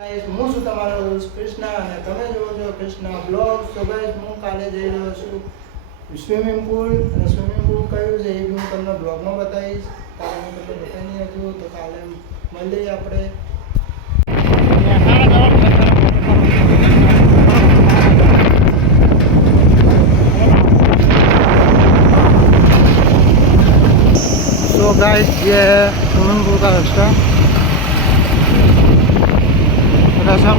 Guys હું છું તમારો હોસ્ટ કૃષ્ણ અને તમે જોવો છો કૃષ્ણ બ્લોગ. સો ગાઈસ હું કાલે જઈ રહ્યો છું સ્વિમિંગ પુલ અને સ્વિમિંગ પુલ કયું છે એ બી હું તમને બ્લોગમાં બતાવીશ. કાલે હું તમને બતાવી નહીં હતું તો કાલે મળીએ આપણે. तो गाइस ये है स्विमिंग पूल का रास्ता रसम.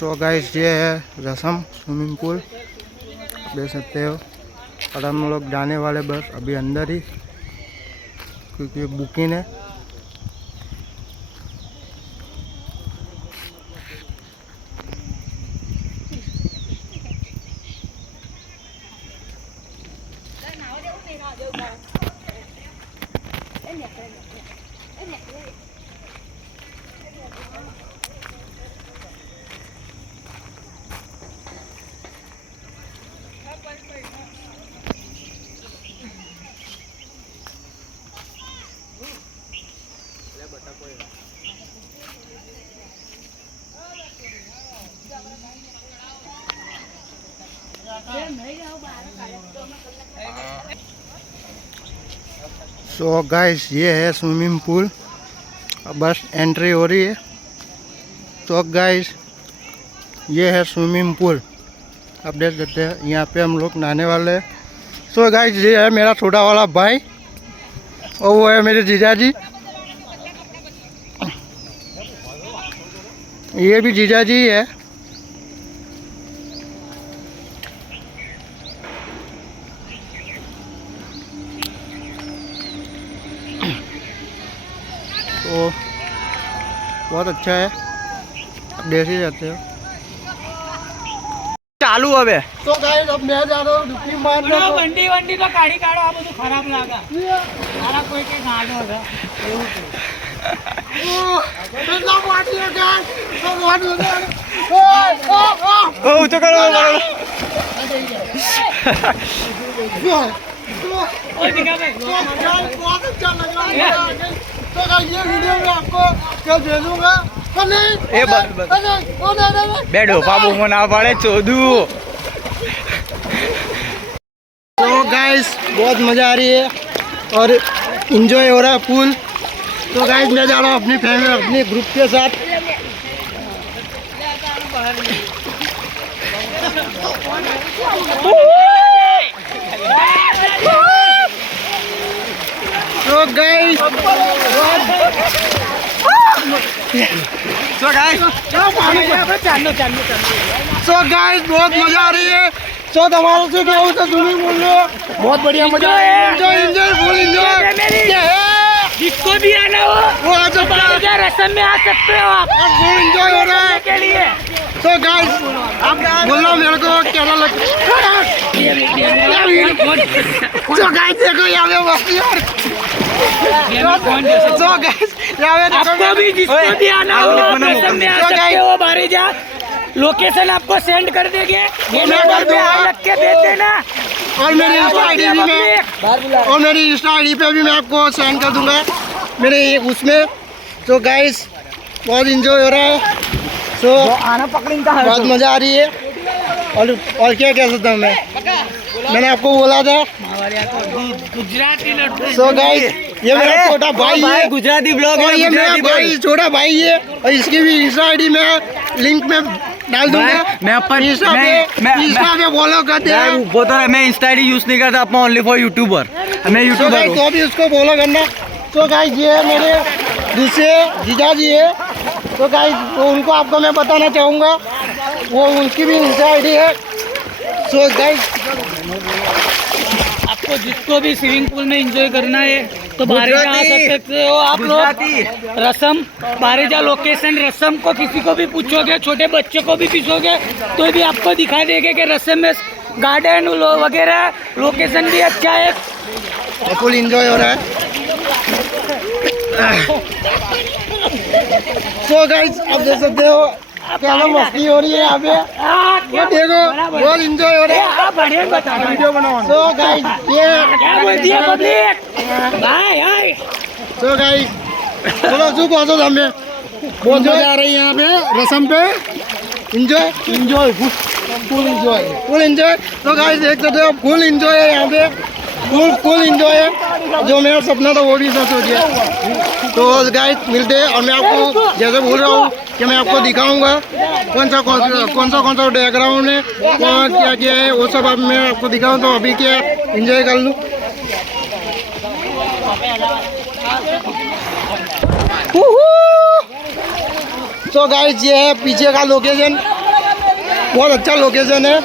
सो गाइस ये है रसम स्विमिंग पूल, देख सकते हो. और हम लोग जाने वाले बस अभी अंदर ही, क्योंकि बुकिंग है. सो गाइस ये है स्विमिंग पूल, बस एंट्री हो रही है. तो गाइस ये है स्विमिंग पूल, आप देख सकते हैं. यहाँ पे हम लोग नहाने वाले हैं. सो गाइस ये है मेरा छोटा वाला भाई और वो है मेरे जीजा जी. ये भी जीजा जी है. तो बहुत अच्छा है, आप देख ही जाते हो. ચાલુ હવે तो गाइस अब मैं जा रहा हूँ डुबकी मारने. વંડી વંડી તો કાઢી કાઢો, આ બધું ખરાબ લાગે. મારા કોઈ કે ગાડો છે એવું છે. કેટલા પાટી છે ગાઈસ? તો મોટ ઓ ઊંચો કરો ઓ દીકા ભાઈ. बहुत अच्छा लग रहा है. तो गाइस ये वीडियो में आपको क्या भेजूंगा. એ બસ બે ડોફા બૂમો ના પાડે ચોદું. तो गाइस बहुत मज़ा आ रही है और इंजॉय हो रहा है फुल. तो गाइस मैं जा रहा हूँ अपनी फैमिली, अपने ग्रुप के साथ. तो गाइस तो गाइस बहुत मजा आ रही है. तो तुम्हारे से क्या होता स्विमिंग पूल में बहुत बढ़िया मजा है. Enjoy enjoy full enjoy. जिसको भी आना हो वो आ सकता है, रसम में आ सकते हो आप फुल एंजॉय हो रहा है. के लिए. तो गाइस आप बोलो मेरे को कैसा लगता है. तो गाइस देखो यहाँ पे मस्ती यार. तो गाइस यहाँ पे आपको भी जिसको भी आना हो रसम में आ सकते हो. बारी जा लोकेशन आपको सेंड कर देंगे. ये नंबर पे आप रख के दे देना. और मेरी इंस्टा आईडी भी मैं और मेरी इंस्टा आईडी पे भी मैं आपको सेंड कर दूंगा मेरे उसमें. तो गाइस बहुत इंजॉय हो रहा है. तो आना पकड़िंग का बहुत मज़ा आ रही है. और क्या कह सकता हूँ मैंने आपको बोला था. गुजराती लड्डू. सो गाइस ये मेरा छोटा भाई है, गुजराती ब्लॉग और ये मेरा भाई छोटा भाई है. और इसकी भी इंस्टा आईडी मैं लिंक में डाल दूंगा. मैं अपन इंस्टा पे फॉलो करते हैं. वो तो मैं इंस्टा आईडी यूज नहीं करता अपना, ओनली फॉर यूट्यूबर. मैं तो यूट्यूबर गाइस तो भी उसको फॉलो करना. तो गाइस ये है मेरे दूसरे जीजा जी है. तो गाइस वो उनको आपको मैं बताना चाहूँगा, वो उनकी भी इंस्टा आईडी है. सो गाइस आपको जिसको भी स्विमिंग पूल में एंजॉय करना है तो बारीजा आ सकते हो आप लोग। रसम बारीजा लोकेशन, रसम को किसी को भी पूछोगे, छोटे बच्चे को भी पूछोगे तो भी आपको दिखा देंगे कि रसम में गार्डन वगैरह लोकेशन भी अच्छा है, फुल एंजॉय हो रहा है। सो गाइस आप देख सकते हो क्या मस्ती हो रही है यहाँ पे, ये देखो बहुत एंजॉय हो रहा है। बढ़िया बता वीडियो बनाओ। सो गाइस ये क्या बोलती है पब्लिक, भाई हाय। सो गाइस चलो शू पहुँचो सामने, बहुत मजा आ रही है यहाँ पे रसम पे। Enjoy enjoy full enjoy full enjoy. तो गाइस देख सकते हो फुल एंजॉय है यहाँ पे, फुल एंजॉय है। जो मेरा सपना था वो भी सच हो गया। तो गाइस मिलते हैं, और मैं आपको जैसे बोल रहा हूँ कि मैं आपको दिखाऊंगा कौन सा बैकग्राउंड है, क्या क्या है, वो सब अब मैं आपको दिखाऊँ। तो अभी क्या एंजॉय कर लूँ। तो गाइस ये है पीछे का लोकेशन, बहुत अच्छा लोकेशन है।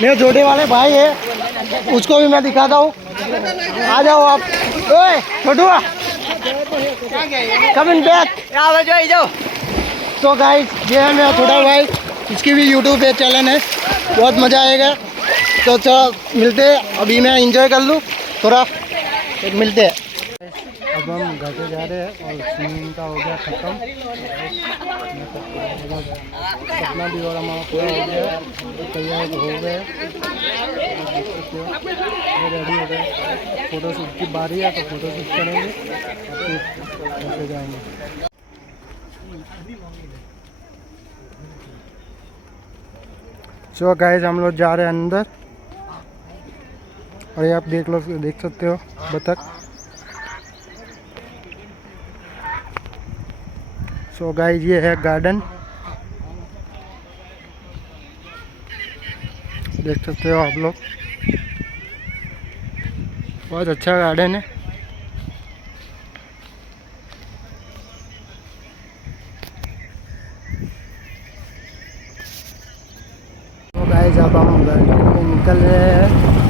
मेरे छोटे वाले भाई है, उसको भी मैं दिखाता हूँ। आ जाओ आप। ओए छोटुआ कम इन बैक, आ जाओ। तो गाइस ये है मेरा छोटा भाई, इसकी भी यूट्यूब पे चैनल है, बहुत मज़ा आएगा। तो चलो मिलते हैं, अभी मैं एंजॉय कर लूँ थोड़ा, फिर मिलते हैं। अब हम घर पे जा रहे हैं और स्विमिंग का हो गया ख़त्म, अपना भी और हमारा पूरा हो गया, तैयार हो गए, रेडी हो गए। फ़ोटोशूट की बारी है तो फ़ोटोशूट करेंगे और फिर घर पे जाएंगे। सो गाइस हम लोग जा रहे हैं अंदर, और ये आप देख सकते हो बतख। सो गाइस ये है गार्डन, देख सकते हो आप लोग, बहुत अच्छा गार्डन है। तो गाइस अब हम घर के लिए निकल रहे हैं।